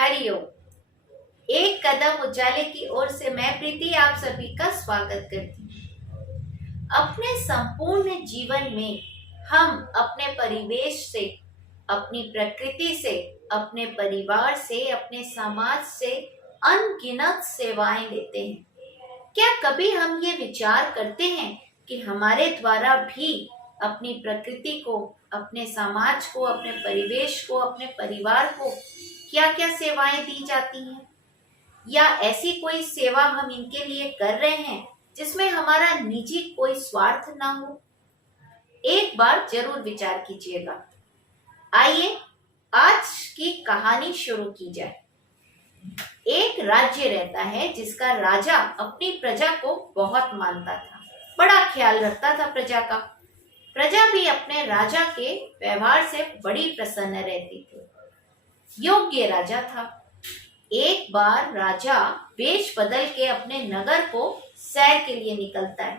हरिओम। एक कदम उजाले की ओर से मैं प्रीति आप सभी का स्वागत करती हूँ। अपने संपूर्ण जीवन में हम अपने परिवेश से, अपनी प्रकृति से, अपने परिवार से, अपने समाज से अनगिनत सेवाएं लेते हैं। क्या कभी हम ये विचार करते हैं कि हमारे द्वारा भी अपनी प्रकृति को, अपने समाज को, अपने परिवेश को, अपने परिवार को क्या क्या सेवाएं दी जाती हैं, या ऐसी कोई सेवा हम इनके लिए कर रहे हैं जिसमें हमारा निजी कोई स्वार्थ ना हो? एक बार जरूर विचार कीजिएगा। आइए आज की कहानी शुरू की जाए। एक राज्य रहता है जिसका राजा अपनी प्रजा को बहुत मानता था, बड़ा ख्याल रखता था प्रजा का। प्रजा भी अपने राजा के व्यवहार से बड़ी प्रसन्न रहती थी। योग्य राजा था। एक बार राजा वेश बदल के अपने नगर को सैर के लिए निकलता है।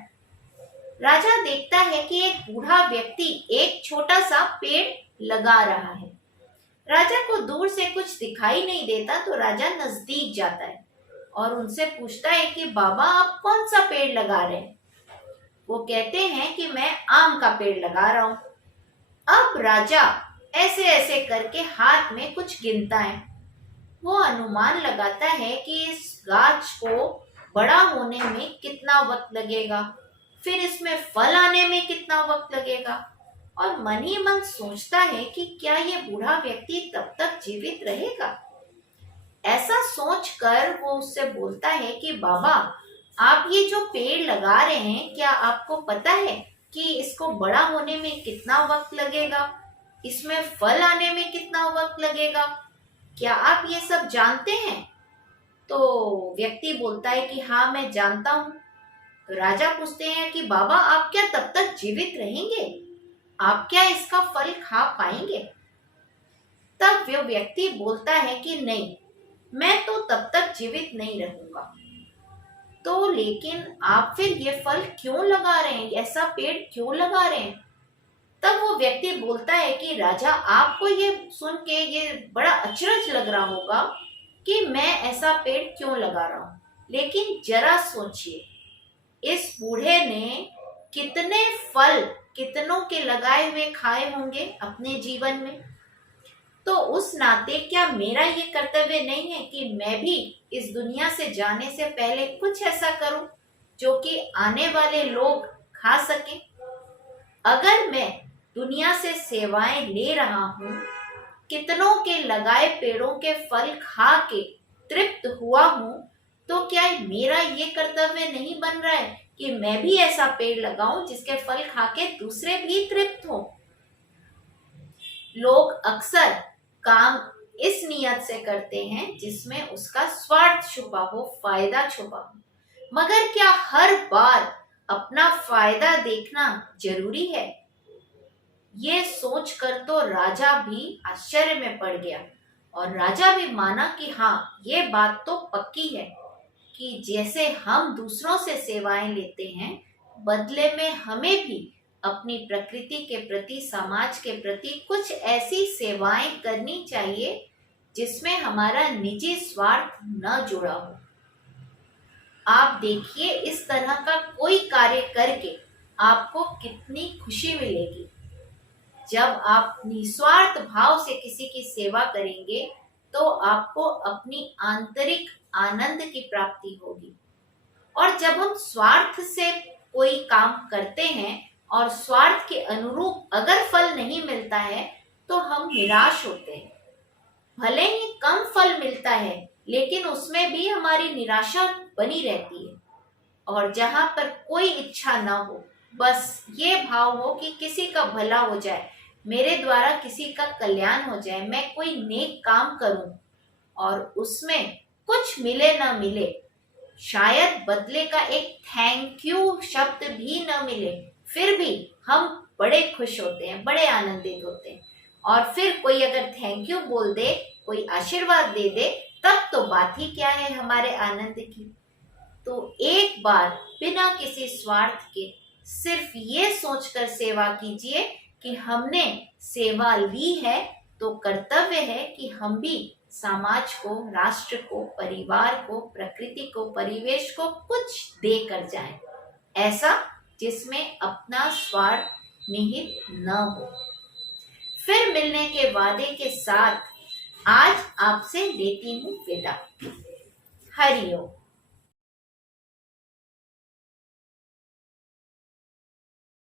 राजा देखता है कि एक बूढ़ा व्यक्ति एक छोटा सा पेड़ लगा रहा है। राजा को दूर से कुछ दिखाई नहीं देता तो राजा नजदीक जाता है और उनसे पूछता है कि बाबा, आप कौन सा पेड़ लगा रहे हैं? वो कहते हैं कि मैं आम का पेड़ लगा रहा हूं। अब राजा ऐसे ऐसे करके हाथ में कुछ गिनता है। वो अनुमान लगाता है कि इस गाछ को बड़ा होने में कितना वक्त लगेगा, फिर इसमें फल आने में कितना वक्त लगेगा, और मन ही मन सोचता है कि क्या ये बूढ़ा व्यक्ति तब तक जीवित रहेगा। ऐसा सोचकर वो उससे बोलता है कि बाबा, आप ये जो पेड़ लगा रहे हैं, क्या आपको पता है कि इसको बड़ा होने में कितना वक्त लगेगा, इसमें फल आने में कितना वक्त लगेगा? क्या आप ये सब जानते हैं? तो व्यक्ति बोलता है कि हाँ, मैं जानता हूँ। तो राजा पूछते हैं कि बाबा, आप क्या तब तक जीवित रहेंगे? आप क्या इसका फल खा पाएंगे? तब वो व्यक्ति बोलता है कि नहीं, मैं तो तब तक जीवित नहीं रहूंगा। तो लेकिन आप फिर ये फल क्यों लगा रहे हैं, ऐसा पेड़ क्यों लगा रहे हैं? तब वो व्यक्ति बोलता है कि राजा, आपको ये सुन के ये बड़ा अचरज लग रहा होगा कि मैं ऐसा पेड़ क्यों लगा रहा हूं, लेकिन जरा सोचिए, इस बूढ़े ने कितने फल कितनों के लगाए हुए खाए होंगे अपने जीवन में। तो उस नाते क्या मेरा ये कर्तव्य नहीं है कि मैं भी इस दुनिया से जाने से पहले कुछ ऐसा करूं जो कि आने वाले लोग खा सके? अगर मैं दुनिया से सेवाएं ले रहा हूं, कितनों के लगाए पेड़ों के फल खा के तृप्त हुआ हूं, तो क्या मेरा ये कर्तव्य नहीं बन रहा है कि मैं भी ऐसा पेड़ लगाऊं जिसके फल खा के दूसरे भी तृप्त हो? लोग अक्सर काम इस नियत से करते हैं जिसमें उसका स्वार्थ छुपा हो, फायदा छुपा हो। मगर क्या हर बार अपना फायदा देखना जरूरी है? ये सोचकर तो राजा भी आश्चर्य में पड़ गया और राजा भी माना कि हाँ, ये बात तो पक्की है कि जैसे हम दूसरों से सेवाएं लेते हैं, बदले में हमें भी अपनी प्रकृति के प्रति, समाज के प्रति कुछ ऐसी सेवाएं करनी चाहिए जिसमें हमारा निजी स्वार्थ न जुड़ा हो। आप देखिए, इस तरह का कोई कार्य करके आपको कितनी खुशी मिलेगी। जब आप निस्वार्थ भाव से किसी की सेवा करेंगे तो आपको अपनी आंतरिक आनंद की प्राप्ति होगी। और जब हम स्वार्थ से कोई काम करते हैं और स्वार्थ के अनुरूप अगर फल नहीं मिलता है तो हम निराश होते हैं। भले ही कम फल मिलता है, लेकिन उसमें भी हमारी निराशा बनी रहती है। और जहां पर कोई इच्छा ना हो, बस ये भाव हो कि किसी का भला हो जाए, मेरे द्वारा किसी का कल्याण हो जाए, मैं कोई नेक काम करूं और उसमें कुछ मिले ना मिले, शायद बदले का एक थैंक यू शब्द भी न मिले, फिर भी हम बड़े खुश होते हैं, बड़े आनंदित होते हैं। और फिर कोई अगर थैंक यू बोल दे, कोई आशीर्वाद दे दे, तब तो बात ही क्या है हमारे आनंद की। तो एक बार बिना किसी स्वार्थ के सिर्फ ये सोचकर सेवा कीजिए कि हमने सेवा ली है तो कर्तव्य है कि हम भी समाज को, राष्ट्र को, परिवार को, प्रकृति को, परिवेश को कुछ दे कर जाएं, ऐसा जिसमें अपना स्वार्थ निहित न हो। फिर मिलने के वादे के साथ आज आपसे लेती हूँ विदा। हरिओम।